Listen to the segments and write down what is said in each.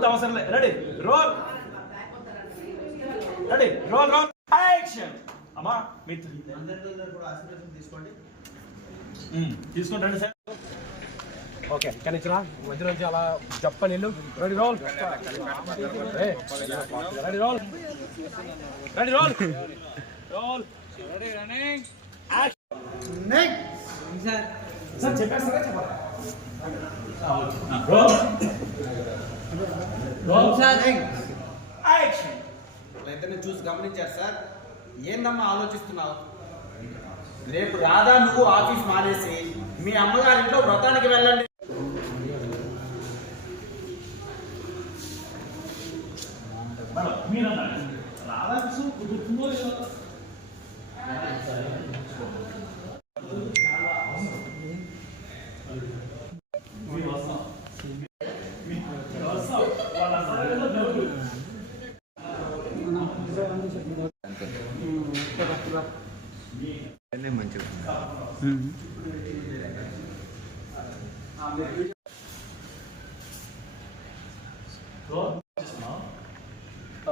అవుతా అవసరం లేదు. Ready roll. Ready roll role action. అమ్మా మిత్రులు తీసుకోండి. తీసుకుంటండి సార్. ఓకే ఇక్కడ నుంచి మధ్య నుంచి అలా చెప్ప నీళ్ళు. Ready roll. Ready roll. Ready roll. Roll. Ready running action. Next sir చెప్పేస్తారా చెప్పాలా? Roll roll sir action. ఇద్దరిని చూసి గమనించారు సార్. ఏందమ్మా ఆలోచిస్తున్నావు? రేపు రాధా నువ్వు ఆఫీస్ మానేసి మీ అమ్మగారింట్లో వ్రతానికి వెళ్ళండి.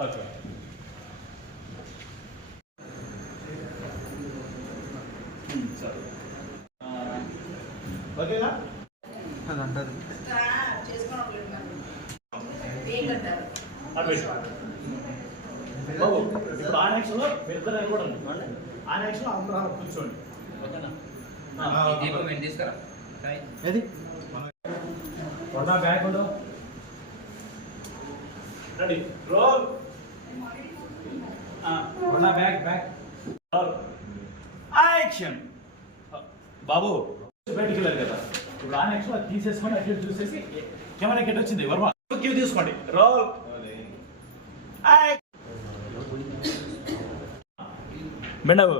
ఓకే ఓకేనా? అది అంటారు బాబు ఇప్పుడు ఆ నెక్స్ట్లో మీరు ఇద్దరు కూడా ఆ నెక్స్ట్లో అందరూ కూర్చోండి. ఓకేనా? ఏది కొన్నా బ్యాక్ ఉండు. Ready roll. కొన్నా బ్యాక్ బ్యాక్ రోల్ యాక్షన్. బాబు బయటికి వెళ్ళారు కదా, ఇప్పుడు ఆ నెక్స్ట్ అది తీసేసుకొని అట్లా చూసేసి కెమెరా కెట్ వచ్చింది వర్మ క్యూ తీసుకోండి. రోల్ బెండవు.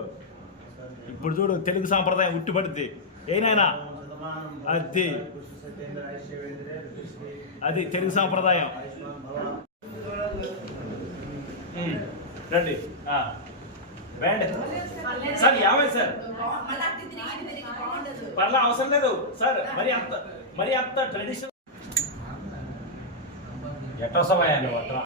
ఇప్పుడు చూడు తెలుగు సాంప్రదాయం ఉట్టిపడుద్ది. ఏనాయనా అది అది తెలుగు సాంప్రదాయం. రండి బ్యాండ్ సార్. యాభై సార్ పర్లా అవసరం లేదు సార్. మరి అంత ట్రెడిషనల్ ఎట్లా సమయాన్ని